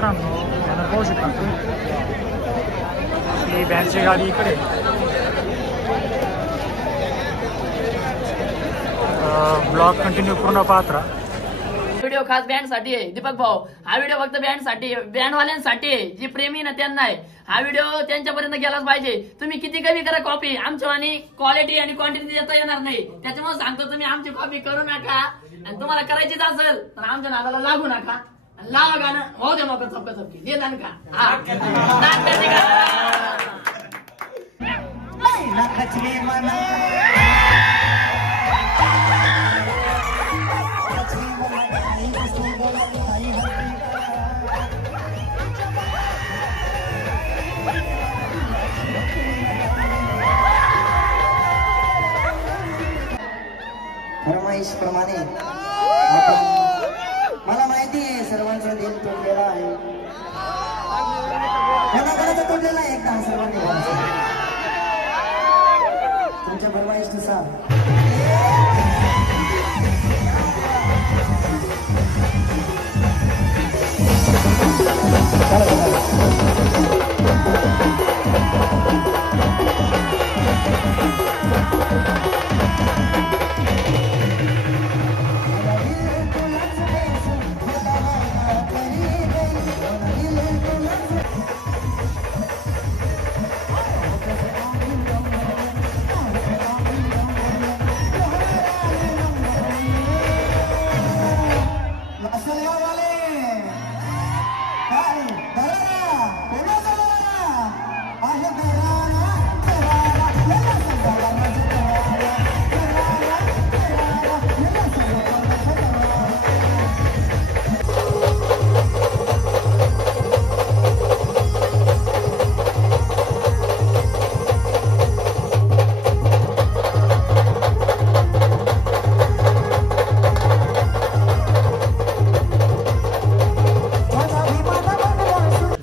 मित्रांनो यांना पाहू शकता ही बँडची गाडी इकडे ब्लॉग कंटिन्यू पूर्ण पाहत राहा। व्हिडिओ खास बँड साठी आहे दीपक भाऊ, हा व्हिडिओ फक्त बँड साठी बँड वाल्यांसाठी आहे, जी प्रेमी ना त्यांना आहे हा व्हिडिओ, त्यांच्यापर्यंत गेलाच पाहिजे। तुम्ही किती कमी करा कॉपी, आमच्यावानी क्वालिटी आणि क्वांटिटी देता येणार नाही, त्याच्यामुळे सांगतो तुम्ही आमची कॉपी करू नका आणि तुम्हाला करायचीच असेल तर आमच्या नादाला लागू नका। लावा गाणं हो दे मग चपका चपकी दे का फरमाईशप्रमाणे मला माहिती आहे सर्वांचा दिल तोडलेला आहे, कोणाकोणाचा तोडलेला आहे एकदा सर्वांनी तुमच्या फरमाईशनुसार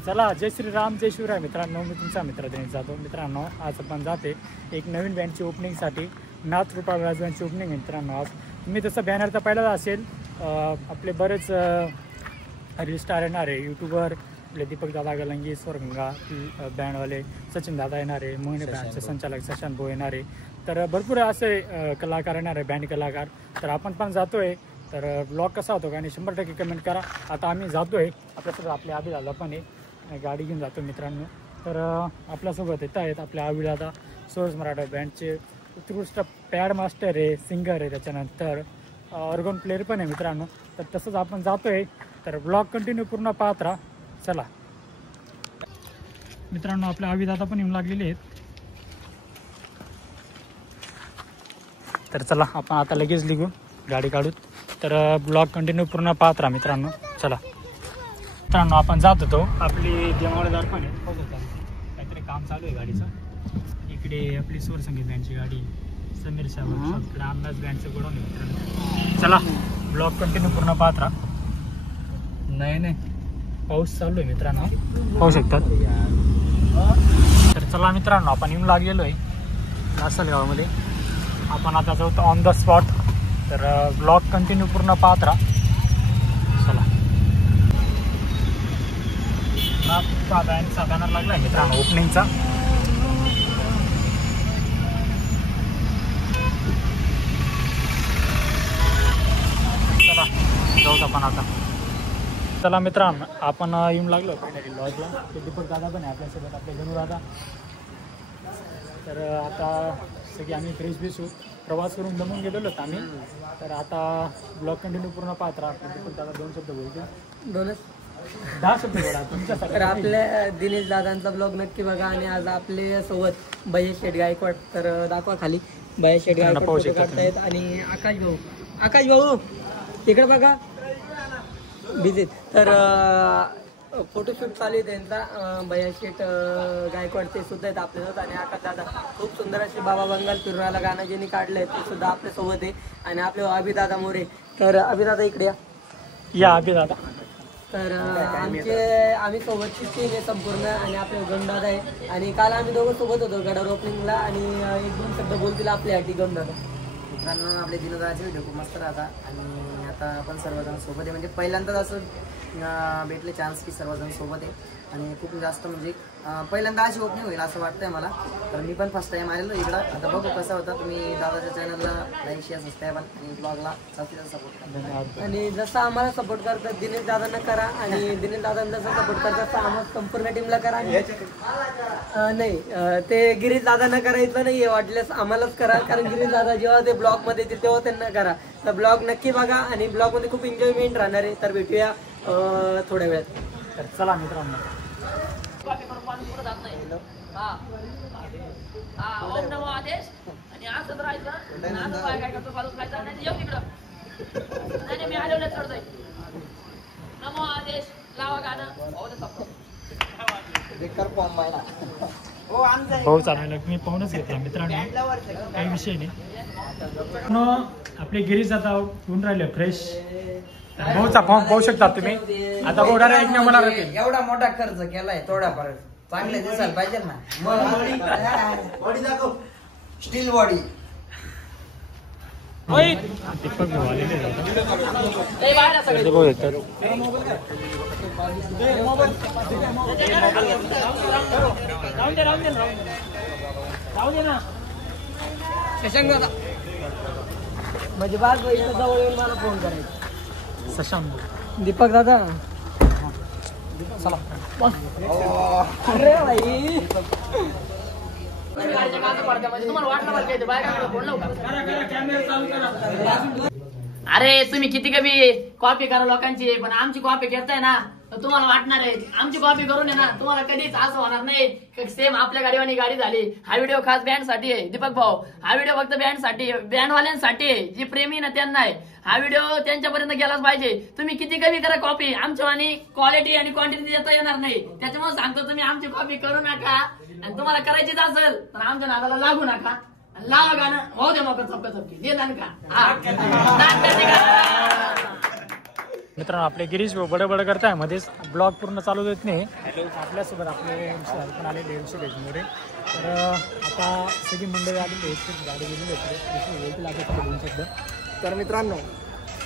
चला जय श्रीराम जय शिवराय मित्रांनो, मी तुमचा मित्र देण्यात जातो। मित्रांनो आज आपण जाते एक नवीन बँडची ओपनिंगसाठी, नाथ रूपा बँडची ओपनिंग आहे मित्रांनो। आज तुम्ही तसं बॅनर तर पाहिलाच असेल, आपले बरेच रील स्टार येणार आहे, यूट्यूबर आपले दीपक दादा गलंगी, स्वरगंगा बँडवाले सचिन दादा येणार आहे, मोहिनी बँडचे संचालक शशांक भाऊ येणार आहे, तर भरपूर असे कलाकार येणार आहे, बँड कलाकार। तर आपण पण जातोय, तर ब्लॉग कसा होतो आणि 100% कमेंट करा। आता आम्ही जातोय, आपल्यासोबत आपले आबी दादा पण आहे, गाडी घेऊन जातो मित्रांनो। तर आपल्यासोबत येत आहेत आपल्या आबी दादा, सोर्स मराठा बँडचे उत्कृष्ट पॅड मास्टर आहे, सिंगर आहे, त्याच्यानंतर ऑर्गन प्लेअर पण आहे मित्रांनो। तर तसंच आपण जातोय, तर ब्लॉग कंटिन्यू पूर्ण पाहत राहा। चला मित्रांनो आपल्या आबी दादा पण येऊन लागलेले आहेत, तर चला आपण आता लगेच निघू, गाडी काढूत, तर ब्लॉग कंटिन्यू पूर्ण पाहत राहा मित्रांनो। चला मित्रांनो आपण जात होतो, आपली देवाळदार पण आहे, काहीतरी काम चालू आहे गाडीचं, इकडे आपली स्वरसंगीत बँडची गाडी, समीर साहेब इकडे अंदाज बँडचं गोडाऊन आहे मित्रांनो। चला ब्लॉग कंटिन्यू पूर्ण पाहत राहा। नाही पाऊस चालू आहे मित्रांनो, पाहू शकतात। तर चला मित्रांनो आपण येऊन लागलेलो आहे लासलगावमध्ये, आपण आता जाऊ ऑन द स्पॉट, तर ब्लॉग कंटिन्यू पूर्ण पाहत राहा। चला बँडचा बॅनर लागला आहे मित्रांनो ओपनिंगचा। चला जाऊच आपण आता। चला मित्रांनो आपण येऊन लागलो फायनली लॉजला, ते दीपक दादा पण आहे आपल्यासोबत, आपले गणू दादा। तर आता सगळे आम्ही फ्रेश बेस प्रवास करून दमून गेलेलो आम्ही, तर आता ब्लॉग कंटिन्यू पूर्ण पाहत राहा। दीपक दादा 2 शब्द बोलतो, 10 शब्द बोला तुमच्यासाठी। तर आपल्या दिनेश दादांचा ब्लॉग नक्की बघा, आणि आज आपले सोबत भैया शेठ गायकवाड, तर दाखवा खाली भैया शेठ गायकवाड करतायत, आणि आकाश भाऊ तिकडे बघा बिझी, तर फोटोशूट चालू आहे त्यांचा, भैया शेठ गायकवाड ते सुद्धा आहेत आपल्यासोबत, आणि आकाश दादा खूप सुंदर असे बाबा बंगाल फिरवायला गाणं ज्यांनी काढलंय ते सुद्धा आपल्यासोबत आहे, आणि आपले अभिदादा मोरे, तर अभिदादा इकडे या अभिदादा। तर आम्ही सोबतची टीम आहे संपूर्ण, आणि आपले गणदादा आहे, आणि काल आम्ही दोघं सोबत होतो गडावर ओपनिंगला, आणि 1-2 शब्द बोलतील आपल्यासाठी गणदादा। मित्रांनो आपले दिनदाचे व्हिडिओ खूप मस्त राहतात, आणि आता आपण सर्वजण सोबत आहे, म्हणजे पहिल्यांदाच असं भेटले चान्स की सर्वजण सोबत आहे आणि खूप जास्त म्हणजे पहिल्यांदा अशी ओपनिंग होईल असं वाटतंय मला. तर मी पण फर्स्ट टाइम आलेलो इकडं. आता बघू कसं होतं. तुम्ही दादाच्या चॅनलला लाईक शेअर सबस्क्राईब आणि ब्लॉगला सपोर्ट करा. आणि जसं आम्हाला सपोर्ट करतात दिनेश दादांना करा आणि दिनेश दादांना जसं सपोर्ट करतात तसं आम्हाला संपूर्ण टीमला करा. नाही ते गिरीश दादांना करायचं नाही आहे, वाटल्यास आम्हालाच करा. कारण गिरीश दादा जेव्हा ते ब्लॉगमध्ये येतील तेव्हा त्यांना करा. तर ब्लॉग नक्की बघा आणि ब्लॉगमध्ये खूप एन्जॉयमेंट राहणार आहे. तर भेटूया थोड्या वेळात. तर चला मित्रांनो. ओम नमो आदेश आणि असंच राहायचं. असं काय करतो फालूच खायचं नाही. येऊ तिकडं नाही मी आलेलं चढ जाईल. नमो आदेश लावा गाणं. भाऊ चालायला मी पाहूनच घेतला मित्रांनो, काही विषय नाही. आपले गिरीश आता होऊन राहिले फ्रेश. भाऊचा फॉर्म पाहू शकता तुम्ही. आता बोर्डाला एक नंबर होते. एवढा मोठा खर्च केलाय थोडाफार चांगले दिसायला पाहिजे ना. बॉडी दाखव, स्टील बॉडी. दीपक भाऊ आलेले लय बाहेर सगळे राहू दे ना. शशांक दादा म्हणजे बाज इथं जवळ येऊन मला फोन करायचा. शशांक दीपक दादा चला. अरे भाई गाडीच्या काचा पडत्या म्हणजे तुम्हाला वाटलं पाहिजे इथे बाहेर फोन लावू का? अरे तुम्ही किती कमी कॉपी करा लोकांची, पण आमची कॉपी घेताय ना तर तुम्हाला वाटणार आहे. आमची कॉपी करून आहे ना तुम्हाला कधीच असं होणार नाही सेम आपल्या गाडीवानी गाडी झाली. हा व्हिडिओ खास बँड साठी आहे दीपक भाऊ. हा व्हिडिओ फक्त बँड साठी, बँडवाल्यांसाठी आहे. जी प्रेमी ना त्यांना आहे. हा व्हिडिओ त्यांच्यापर्यंत गेलाच पाहिजे. तुम्ही किती कमी करा कॉपी, आमच्यावानी क्वालिटी आणि क्वांटिटी देता येणार नाही. त्याच्यामुळे सांगतो तुम्ही आमची कॉपी करू नका. आणि तुम्हाला करायचीच असेल तर आमच्या नादाला लागू नका. लावा गाणं हो दे मग चपका चपकी दे मित्रांनो. आपले गिरीश भाऊ बडबड करताय मध्येच, ब्लॉग पूर्ण चालू देत नाही. आपल्यासोबत आपले पण आलेले देशमुळे. तर आता सगळी मंडळी आलेली आहेत, गाडी गेलेली. तर मित्रांनो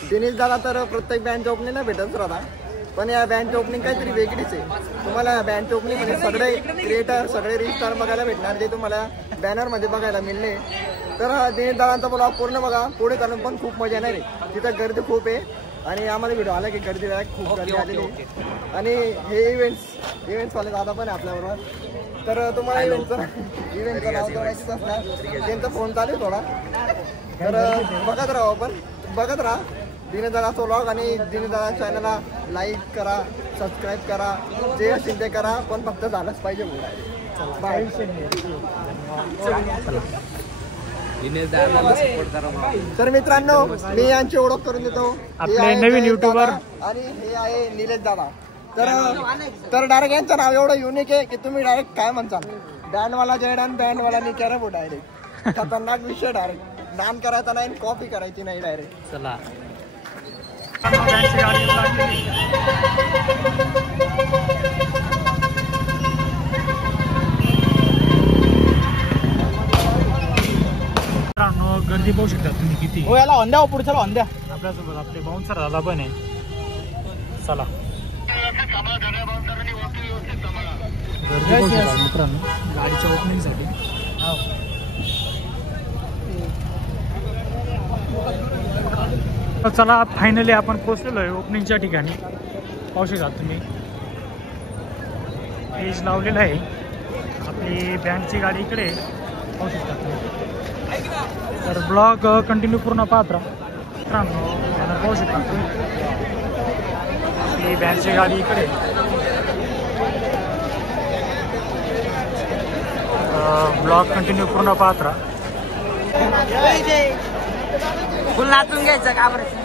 दिनेश दादा तर प्रत्येक बँडच्या ओपनिंगला भेटत राहता, पण या बँडची ओपनिंग काहीतरी वेगळीच आहे. तुम्हाला या बँडच्या ओपनिंगमध्ये सगळे क्रिएटर सगळे रीस्टार बघायला भेटणार, जे तुम्हाला बॅनरमध्ये बघायला मिळले. तर दिनेश दादांचा ब्लॉग पूर्ण बघा, पुढे चालून पण खूप मजा येणार आहे. तिथं गर्दी खूप आहे आणि आम्हाला व्हिडिओ आला की गर्दी खूप गर्दी आलेली. आणि हे इव्हेंट्सवाले दादा पण आहे आपल्याबरोबर. तर तुम्हाला इव्हेंटचं नाव करायचंच असणार, त्यांचा फोन चालू आहे थोडा. तर बघत राहा, आपण बघत राहा दिनेश दादाचा व्लॉग. आणि दिनेश दादा चॅनलला लाईक करा, सबस्क्राईब करा, जे असेल ते करा, पण फक्त झालंच पाहिजे. बाय. तर मित्रांनो मी यांची ओळख करून देतो. आपले नवीन युट्यूबर आणि हे आहे निलेश दादा. तर डायरेक्ट यांचं नाव एवढं युनिक आहे की तुम्ही डायरेक्ट काय म्हणताल, बँडवाला जयडान बँडवाला मी करा बो. डायरेक्ट खतरनाक विषय. डायरेक्ट डान्स करायचा नाही, कॉपी करायची नाही. डायरेक्ट चला. मित्रांनो गर्दी पाहू शकता तुम्ही किती. हो याला अंड्या पुढच्याला अंड्या. आपल्यासोबत आपले बाउन्सर दादा पण आहे. चला. गर्दी पाहू शकता मित्रांनो गाडीच्या ओपनिंगसाठी. चला फायनली आपण पोहोचलेलो आहे ओपनिंगच्या ठिकाणी. पाहू शकता तुम्ही पेज लावलेलं आहे. आपली बँडची गाडी इकडे पाहू शकता तुम्ही. तर ब्लॉग कंटिन्यू पूर्ण पाहत राहा मित्रांनो. पाहू शकता तुम्ही आपली बँडची गाडी इकडे. ब्लॉग कंटिन्यू पूर्ण पाहत राहा. फुल नाचून घ्यायचं का बरं.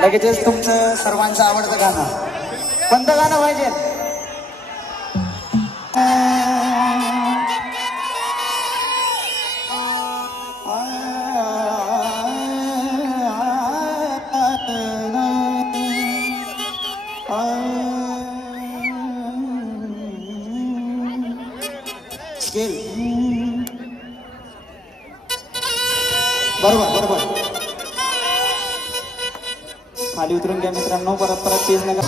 लगेचच तुमचं सर्वांचं आवडतं गाणं बंद गाणं पाहिजे. बरोबर बरोबर. खाली उतरून घ्या मित्रांनो. परत परत तेच नका.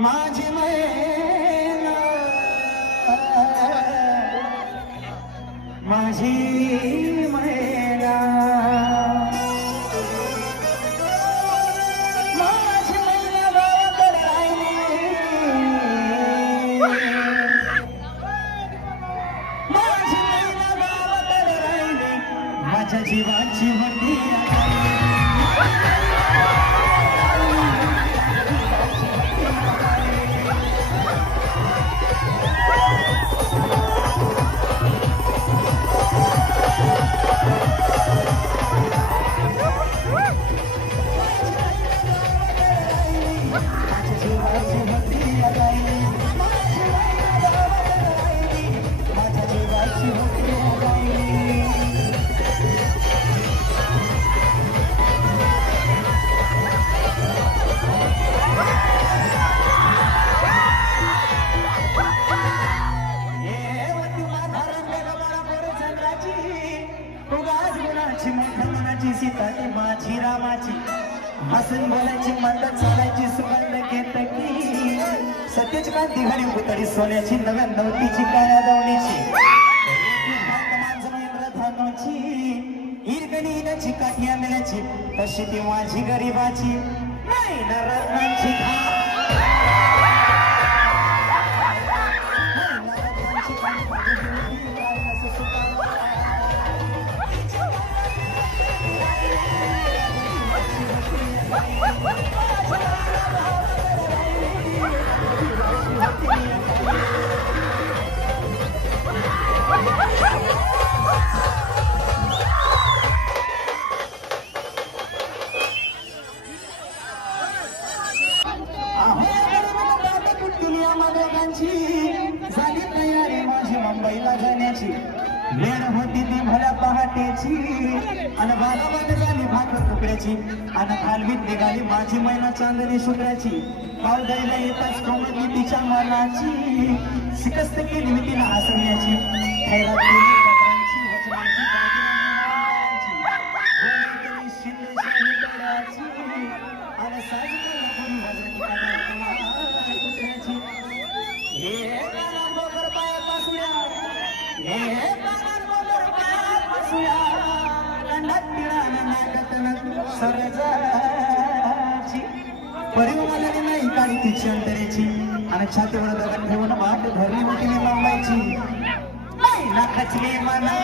माझी मैना माझी मैना माझी मैना गावाकडे राहिली. माझी मैना गावाकडे राहिली. माझ्या जीवाची होती सीताची माझी रामाची हसून बोलायची मंदात चालायची सुगंध केतकी सत्यच कांती घडी पुतळी सोन्याची नव्या नवतीची काळ्या दावणीची इंद्रधनुची हिरगणीची काठी आणण्याची तशी ती माझी गरीबाची नाही ना रत्नांची झाली तयारी माझी मुंबईला जाण्याची वेळ होती ती भल्या पहाटेची आणि बाराबाद झाली भाकर तुकड्याची आणि खालवीत निघाली माझी मैना चांदणी शुक्राची पाव द्यायला येताच कोमली तिच्या मनाची शिकस्त केली मी तिला हसण्याची खैरात केली पत्रांची वचनांची आणि साजरी परिवाराने नाही काढी तिची अंतरेची आणि छातीवर दगड ठेवून वाट धरली होती मी मुंबईची नाही ना खचली मना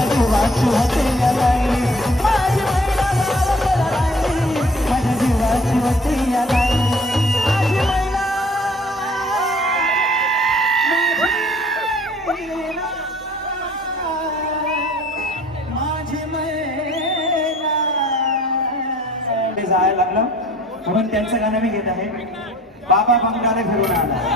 माझ्या जीवाची होते या लाईनी, माझी मैना गावाला राहिली, माझ्या जीवाची होते या लाईनी, माझी मैना, माझी मैना. ते जायला लागलं म्हणून त्यांचं गाणं मी घेत आहे. बाबा बंगाला फिरून आला.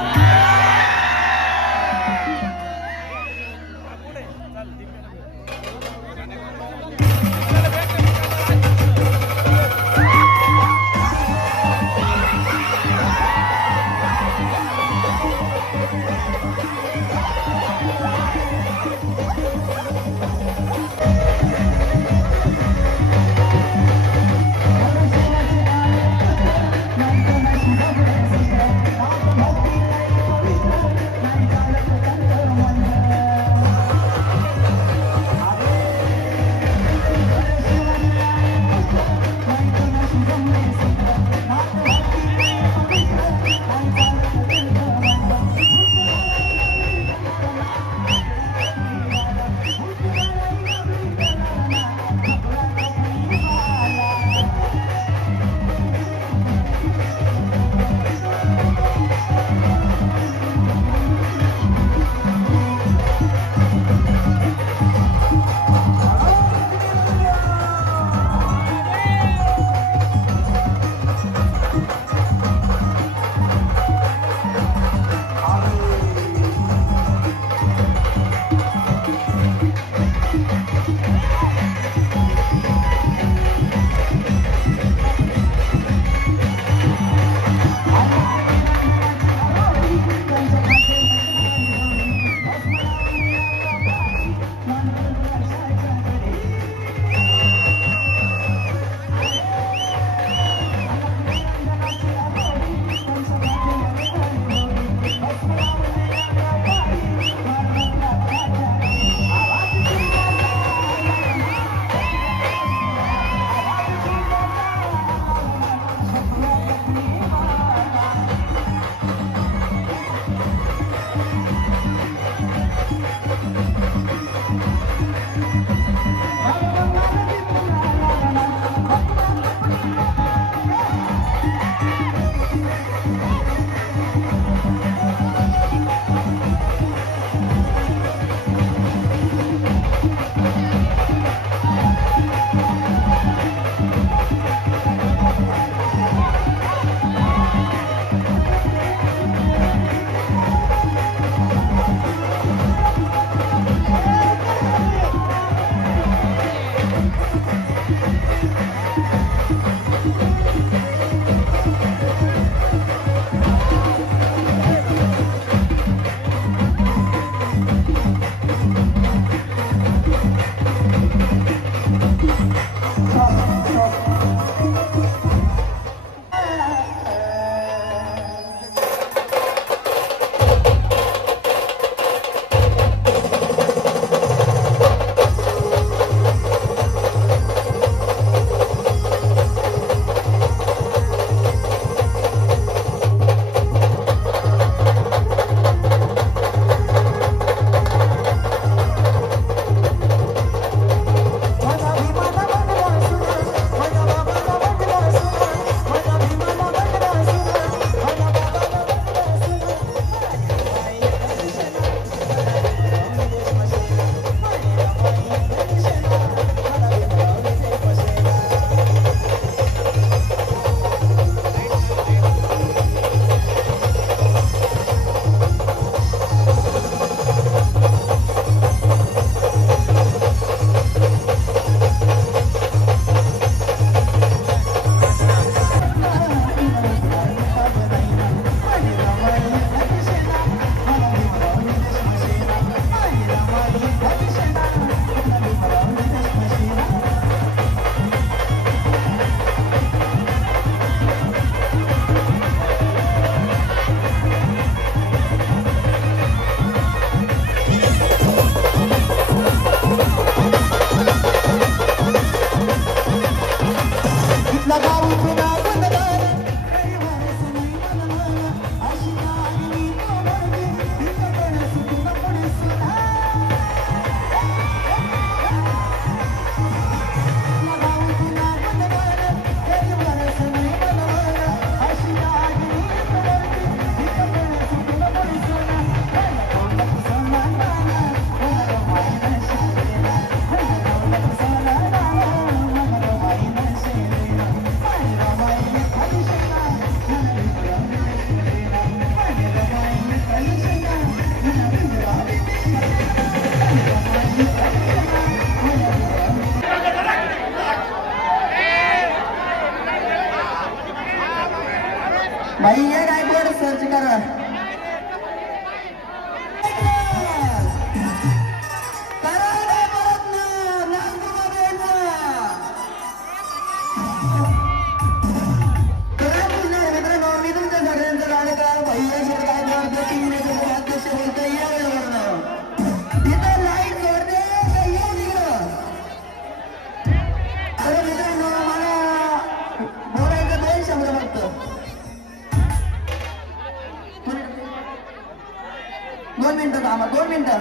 2 मिनिटं थांबा, 2 मिनिटं.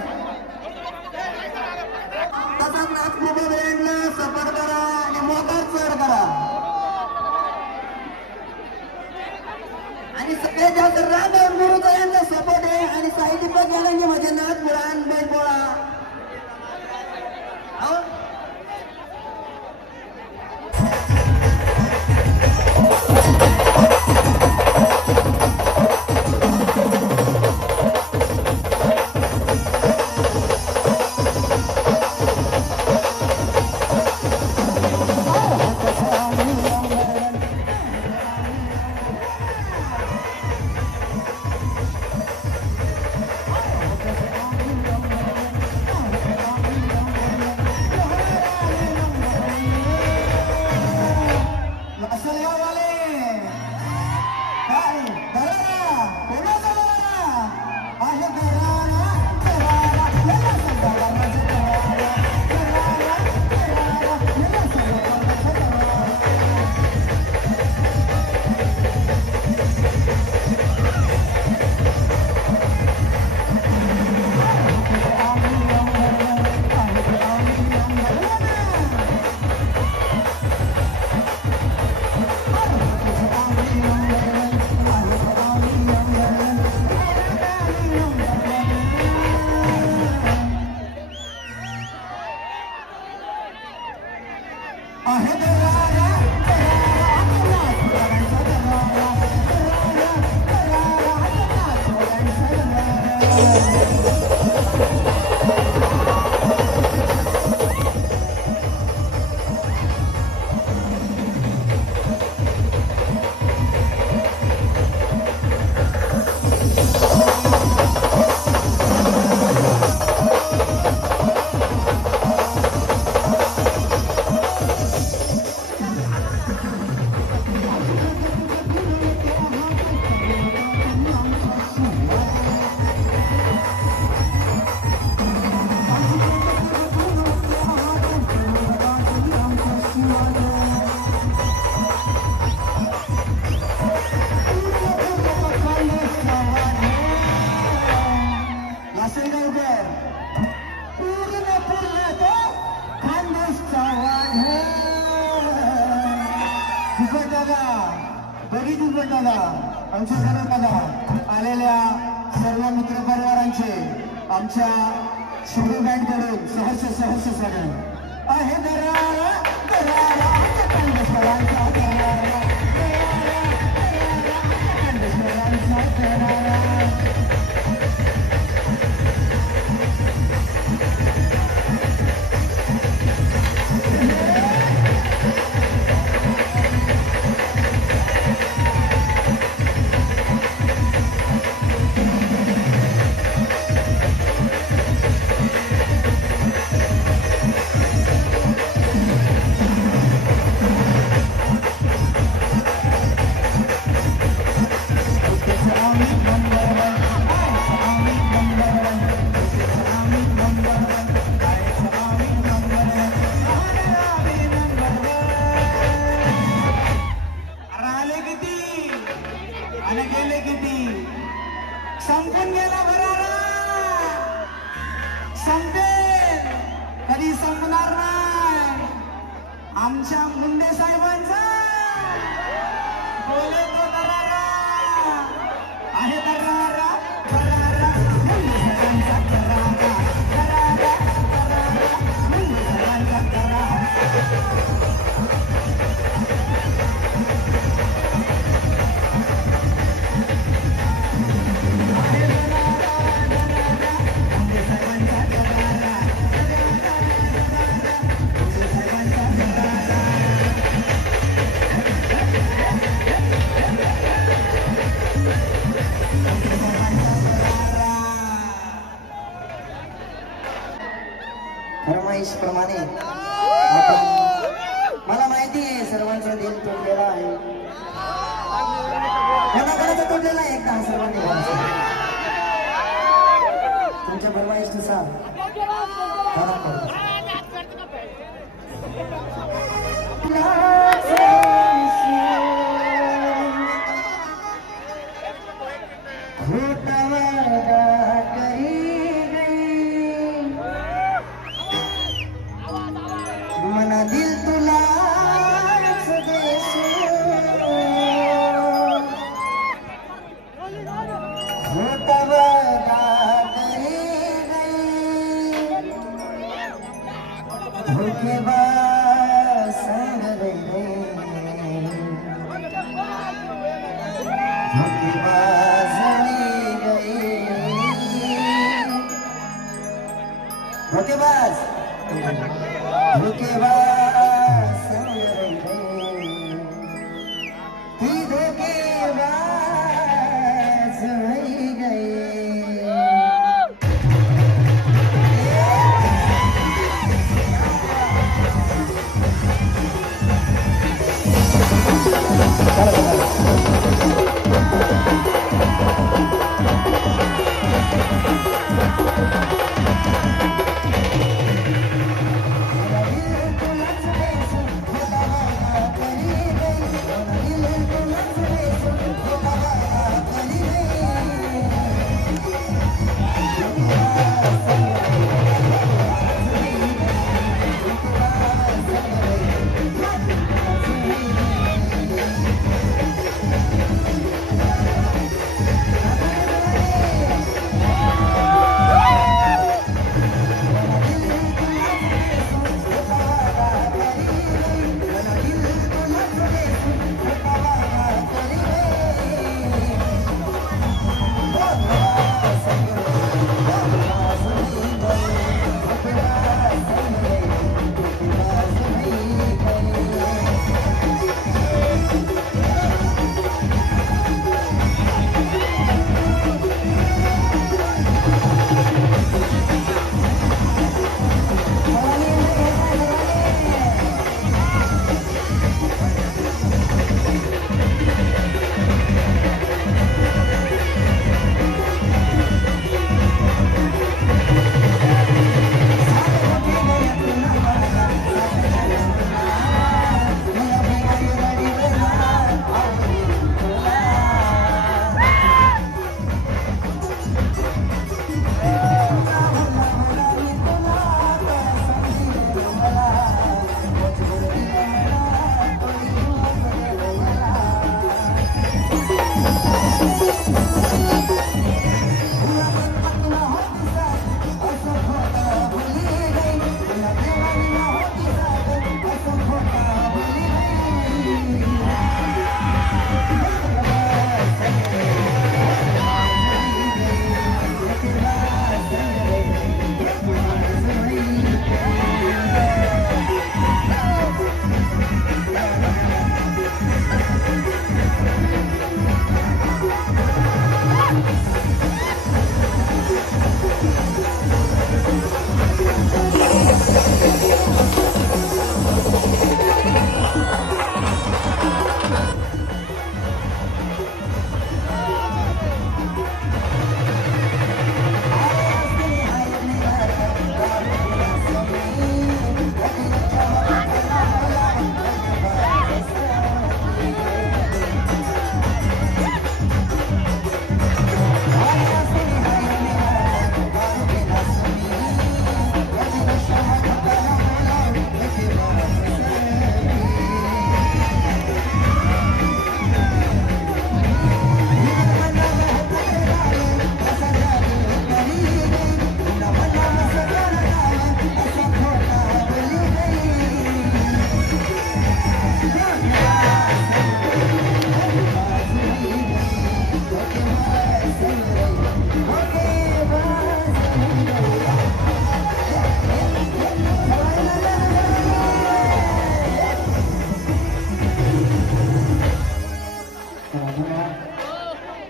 तसंच नागपूर बँडला सपोर्ट करा आणि मोकार चढ करा. आणि सगळ्यात जास्त रामभाऊ गुरुचा यांना सपोर्ट आहे आणि साहित्य प्रज्ञानांनी म्हणजे नागपूर आणि बैलपोळा. आमच्या सर्व आलेल्या सर्व मित्र परिवारांचे आमच्या शिवडी बँड कडून सहर्ष स्वागत आहे. संपून गेला भरारा संपेल कधी संपणार नाही. आमच्या मुंडे साहेबांचा बोले तो दरारा आहे. दरारा दरारा मुंडे साहेबांचा दरारा दरारा दरारा मुंडे साहेबांचा दरारा. फरमाईशप्रमाणे आपण मला माहिती आहे सर्वांचा दिल तोडलेला आहे. कोणाकोणाचा तोडलेला आहे एकदा सर्वांनी तुमच्या फरमाईशनुसार खोटा वादा करी धोखेबाज संग रे धोखेबाज गए धोखेबाज धोखेबाज संग रे तू धोखेबाज गए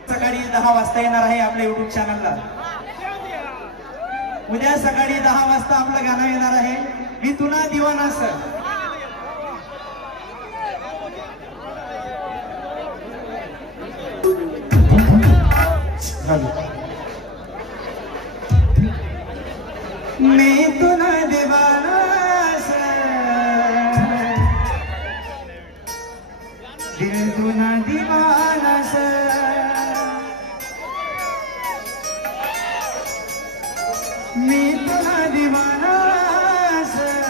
सकाळी 10 वाजता येणार आहे आपल्या युट्यूब चॅनलला. उद्या सकाळी 10 वाजता आपलं गाणं येणार आहे मी तुना दिवाना सर. मैं तुना दीवाना सर दिल तुना दीवाना सर मैं तुना दीवाना सर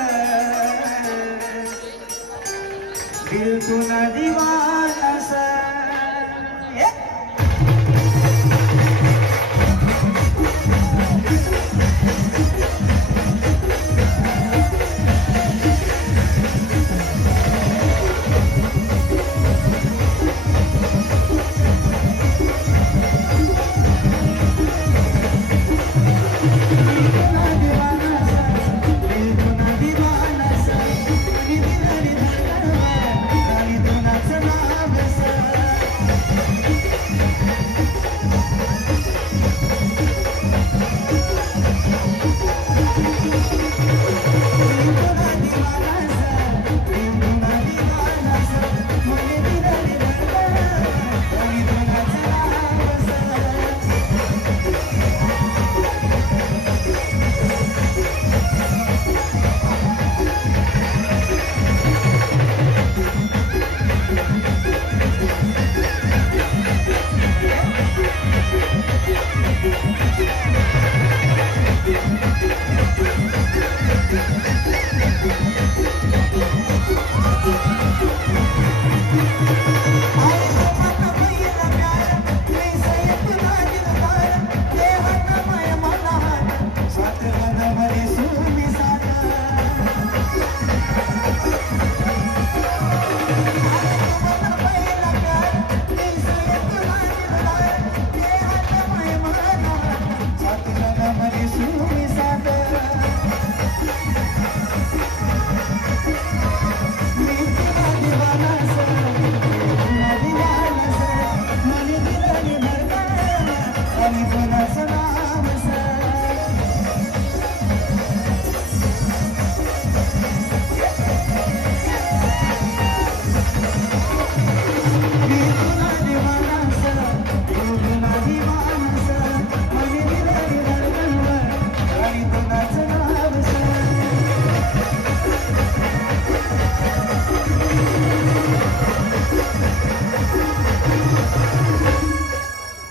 दिल तुना दीवाना सर.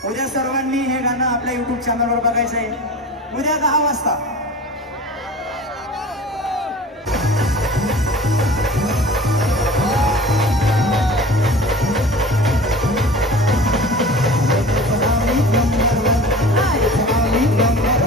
उद्या सर्वांनी हे गाणं आपल्या युट्यूब चॅनलवर बघायचं आहे उद्या 10 वाजता. Number one.